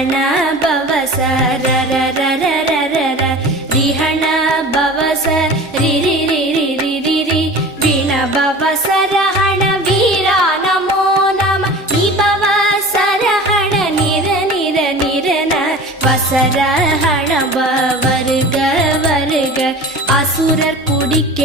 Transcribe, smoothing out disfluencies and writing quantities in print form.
ரிஹண பவச ரரரரரரர ரிஹண பவச ரிரிரிரிரிரிரி விண பவச ரஹண வீரா நமோ நம நிபவச ரஹண நிர நிர நிரன வசரஹண வருக வருக அசுரர் குடிக்க